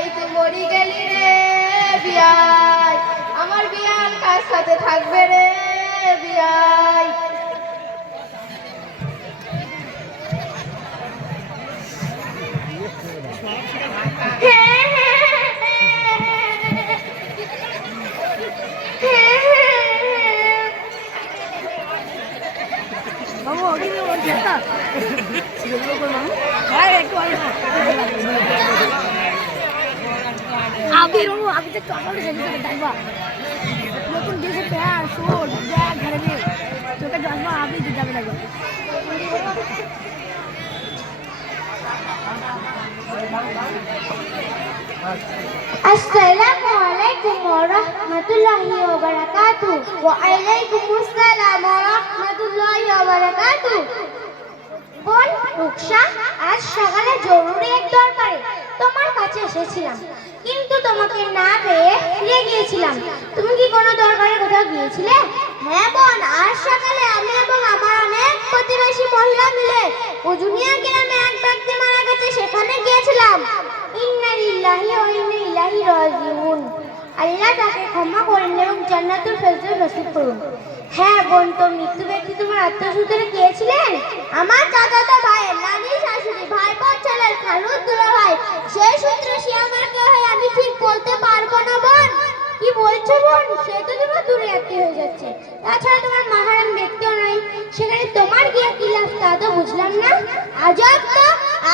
বিয়াই তুই মরি গেলি রে বিয়াই, আমার বিয়ান কার সাথে থাকবে রে বিয়াই। अभी रो अभी तक टॉटल जल्दी से डालवा लेकिन जैसे प्यार शोर जा घर में तो का डालवा अभी जिदा में लगवा अस्सलामु अलैकुम वरहमतुल्लाहि वबरकातुहू। ওয়ালাইকুমুস-সালাম ওয়া রাহমাতুল্লাহি ওয়া বারাকাতুহু। বোন রুকসা, আজ সকালে জরুরি এক দরকারে তোমার কাছে এসেছিলাম, কিন্তু তোমাকে না পেয়ে ফিরে গিয়েছিলাম। তুমি কি কোনো দরকারে কোথাও গিয়েছিলে? হ্যাঁ বোন, আজ সকালে আমি এবং আমার অনেক প্রতিবেশী মহিলা মিলে উজুনিয়া গ্রামে এক ব্যক্তি মারা গেছে, সেখানে গিয়েছিলাম। ইন্না লিল্লাহি ওয়া ইন্না ইলাইহি রাজিউন। আল্লাহ তাকে ক্ষমা করেন এবং জান্নাতুল ফেরদৌস নসিব করুন। হ্যাঁ বোন, তো মৃত্যু ব্যক্তি তোমার আত্মীয়-স্বজনে কে ছিলেন? আমার চাচাতো ভাইয়ের নানি, শাশুড়ি, ভাইপোর ছেলের খালুর দুলাভাই। সেই সূত্রে সে আমার কে হয় আমি ঠিক বলতে পারবো না বোন। কি বলছো বোন? সে তো তোমার দূরে আত্মীয় হয়ে যাচ্ছে, তাছাড়া তোমার মাহারাম ব্যক্তিও নাই, সেখানে তোমার গিয়ে কি লাভ তা তো বুঝলাম না। আজব তো,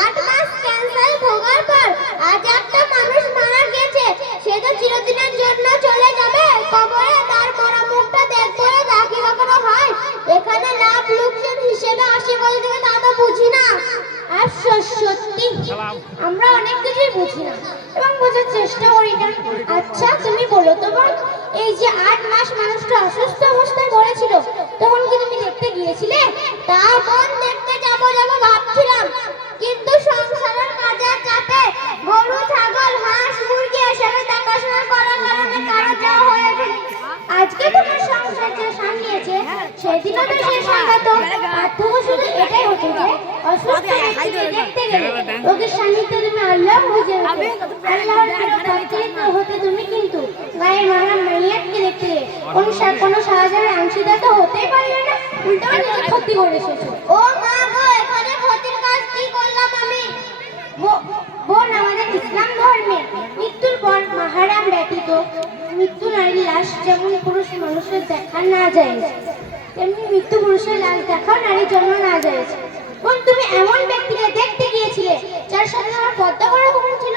8 মাস ক্যান্সার ভোগার পর আজ একটা মানুষ মারা গেছে, সে তো চিরদিনের জন্য চলে যাবে কবরে, তার মরা মুখটা দেখবো তা কি কখনো হয়? এখানে লাভ লোকসান হিসেবে আসে বলে থেকে তা তো বুঝি না। আফসোস, সত্যি আমরা অনেক কিছুই বুঝি না এবং বোঝার চেষ্টা করি না। আচ্ছা তুমি বলো তো বোন, এই যে 8 মাস মানুষটা অসুস্থ অবস্থায় পড়েছিল, তখন কি তুমি দেখতে গিয়েছিলে? তা বোন, দেখতে যাবো ভাবছিলাম, কিন্তু সংসারের কাজের চাপে গরু, ছাগল, হাঁস, মুরগি এসবে দেখাশোনা করার কারণে কারো যাওয়া হয়ে ওঠেনি। আজকে তোমার সংসার যে সামলিয়েছে সেদিনও তো সে সামলাতো। পার্থক্য শুধু এটাই হতো যে অসুস্থ ব্যক্তিকে দেখতে গেলে ওকে সান্নিধ্যে তুমি আল্লাহ বুঝে আল্লাহর হতে তুমি, কিন্তু গায়ে মারা মাইয়াতকে দেখতে গেলে কোনো সাহায্যের অংশীদার তো হতেই পারবে না, উল্টো নিজে ক্ষতি করে এসেছো। ও মা গো, এখানে ক্ষতির কাজ কি করলাম আমি? বোন, আমাদের ইসলাম ধর্মে মৃত্যুর পর মাহারাম ব্যতীত মৃত্যু নারীর লাশ যেমন পুরুষ মানুষের দেখা না যায়, তেমনি মৃত্যু পুরুষের লাশ দেখাও নারীর জন্য না যায়। বোন, তুমি এমন ব্যক্তিকে দেখতে গিয়েছিলে যার সাথে তোমার পর্দা করা হুকুম ছিল,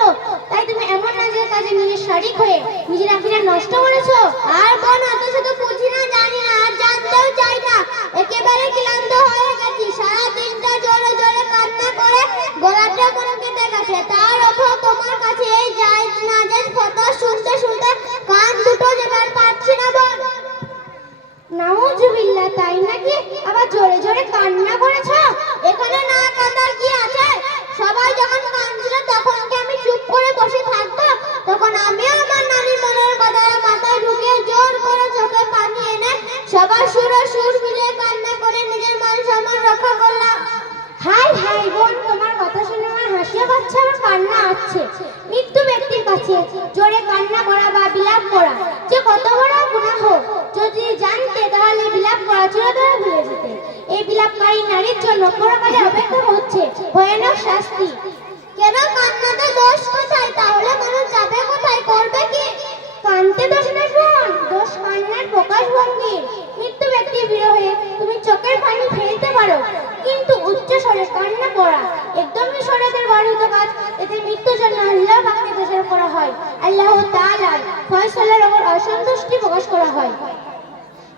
তাই তুমি এমন নাজের কাজে নিজের শরীক হয়ে নিজের আখিরাত নষ্ট করেছো। আর বোন, অত শুধু বুঝি না, জানি না, আর জানতেও চাই না, একেবারে ক্লান্ত হয়ে গেছি। সারা দিনটা জোরে জোরে কান্না করে গলাটা কোনো কেটে গেছে, তার উপর তোমার কাছে এই জায়েজ নাজেজ কথা শুনতে শুনতে কান দুটো যেবার পাচ্ছি না বোন। নাউজুবিল্লাহ, তাই নাকি? আবার জোরে জোরে কান্না করেছো? এখানে না কাঁদার কি আছে? সবাই যখন কাঁদছিল তখন কি আমি চুপ করে বসে থাকবো? তখন আমিও আমার নানির মনের কথা মাথায় ঢুকিয়ে জোর করে চোখে পানি এনে সবার সুরে সুর মিলিয়ে কান্না করে নিজের মান সম্মান রক্ষা করলাম। হাই হাই বোন, তোমার কথা শুনে আমার হাসিও পাচ্ছে, আমার কান্না আসছে। মৃত্যু ব্যক্তির কাছে জোরে কান্না করা বা বিলাপ করা যে কত বড় গুনাহ, যদি জানতে তাহলে বিলাপ করা চিরতরে ভুলে যেতে। এই বিলাপকারী নারীর জন্য পরকালে অপেক্ষা হচ্ছে ভয়ানক শাস্তি। কেন কান্নাতে দোষ কোথায়? তাহলে মানুষ যাবে কোথায়, করবে কি? কানতে দোষ নেই বোন, দোষ কান্নার প্রকাশ ভঙ্গি। মৃত্যু ব্যক্তির বিরহে তুমি চোখের পানি ফেলতে পারো, কিন্তু উচ্চ স্বরে কান্না করা একদমই শরীয়তের বর্ণিত কাজ। এতে মৃত্যুর জন্য আল্লাহ পাককে দোষারোপ করা হয়, আল্লাহ তাআলার ফয়সালার উপর অসন্তুষ্টি প্রকাশ করা হয়,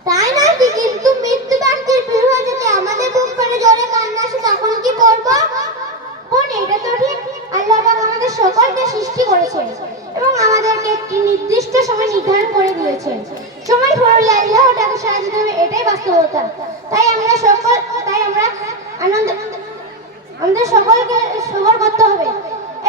তাই নাকি? কিন্তু মৃত্যু ব্যক্তির বিরহে যদি আমাদের বুক করে জোরে কান্না আসে তখন কি করব? বোন, এটা তো ঠিক, আল্লাহ পাক আমাদের সকলকে সৃষ্টি করেছেন এবং আমাদেরকে একটি নির্দিষ্ট সময় নির্ধারণ করে দিয়েছেন। সময় ফুরলে আল্লাহ তাকে সাড়া দিতে হবে, এটাই বাস্তবতা। তাই আমাদের সকলকে সবর করতে হবে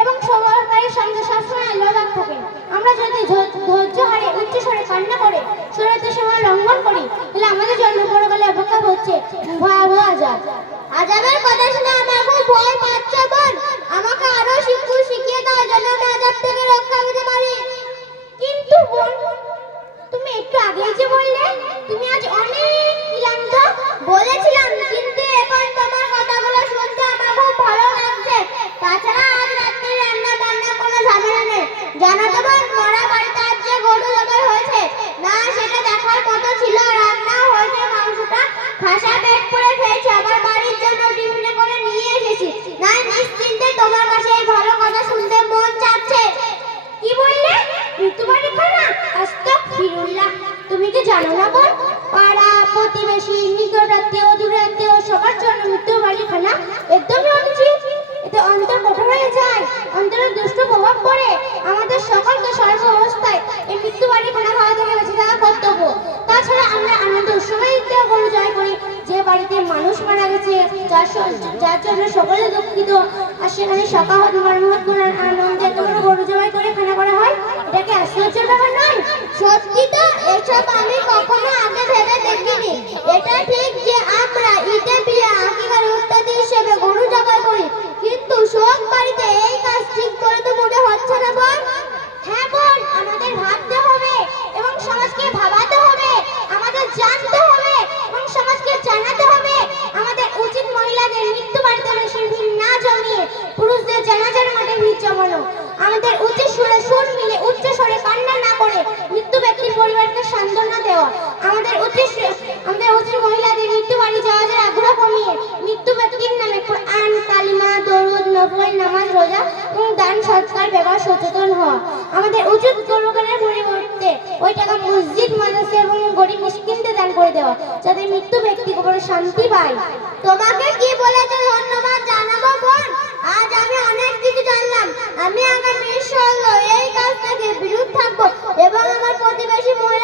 এবং সবরকারীর সঙ্গে সবসময় আল্লাহ পাক থাকেন। আমরা যদি ধৈর্য হারিয়ে উচ্চ স্বরে কান্না করে শরীয়তের সময় লঙ্ঘন করি, তাহলে আমাদের জন্য পরকালে অপেক্ষা হচ্ছে ভয়াবহ আযাব। আযাবের কথা শুনে আমার খুব ভয় পাচ্ছে বোন, আমাকে আরো শিখিয়ে দাও যেন আমি আযাব থেকে রক্ষা জানো তো বোন, মরা বাড়িতে আজ যে গরু জবাই হয়েছে না, সেটা দেখার মতো ছিল। রান্নাও হয়েছে, মাংসটা খাসা পেট করে খেয়েছি, আবার বাড়ির জন্য টিফিনে করে নিয়ে এসেছি। না, নিশ্চিন্তে তোমার কাছে এই ভালো কথা শুনতে মন চাচ্ছে। কি বললে? মৃত্যু বাড়ি খানা? আস্তাগফিরুল্লাহ। তুমি কি জানো না বোন, পাড়া প্রতিবেশী নিকটাত্মীয় দূরাত্মীয় সবার জন্য মৃত্যু বাড়ি খানা একদমই অনুচিত। এতে অন্তর কঠোর হয়ে যায়, অন্তরে দুষ্ট প্রভাব পড়ে। আমাদের সকলকে সর্ব অবস্থায় এই মৃত্যু বাড়ি খানা খাওয়া থেকে বেঁচে থাকা কর্তব্য। তাছাড়া আমরা আনন্দ উৎসবের দিনেও গরু জয় করি, যে বাড়িতে মানুষ মারা গেছে, যার জন্য সকলে দুঃখিত, আর সেখানে সকাহত মর্মহত করে আনন্দে তোমরা গরু জবাই করে খানা করা হয়। এটা কি আশ্চর্যের ব্যাপার নয়? সত্যি তো, এসব আমি কখনো আগে ভেবে দেখিনি। এটা ঠিক যে আমরা ঈদে বিয়ে আকিকার ইত্যাদি হিসেবে গরু জবাই করি, কিন্তু সব বাড়িতে এই কাজ ঠিক করে তো মনে হচ্ছে না বোন। হ্যাঁ বোন, আমাদের ভাবতে হবে এবং সমাজকে ভাবাতে হবে, আমাদের জানতে হবে এবং সমাজকে জানাতে হবে। আমাদের উচিত মহিলাদের মৃত্যু বাড়িতে বেশি ভিড় না জমিয়ে পুরুষদের জানাজার মাঠে ভিড় জমানো। আমাদের উচিত সুরে সুর মিলে উচ্চ স্বরে কান্না না করে মৃত্যু ব্যক্তির পরিবারকে সান্ত্বনা দেওয়া। আমাদের উচিত মহিলাদের মৃত্যু বাড়ি যাওয়ার আগ্রহ কমিয়ে মৃত্যু ব্যক্তির নামে কোরআন, কালিমা, দরুদ, নফল নামাজ, রোজা এবং দান সৎকার ব্যবহার সচেতন হওয়া। আমাদের উচিত গরুগানের পরিবর্তে ওই টাকা মসজিদ, মাদ্রাসা এবং গরিব মিসকিনদের দান করে দেওয়া, যাতে মৃত্যু ব্যক্তি কবরে শান্তি পায়। তোমাকে কি বলেছে ধন্যবাদ জানাবো বোন। আজ আমি অনেক কিছু জানলাম। আমি আগামী ইনশাআল্লাহ এই কাজ থেকে বিরত থাকবো এবং আমার প্রতিবেশী মহিলা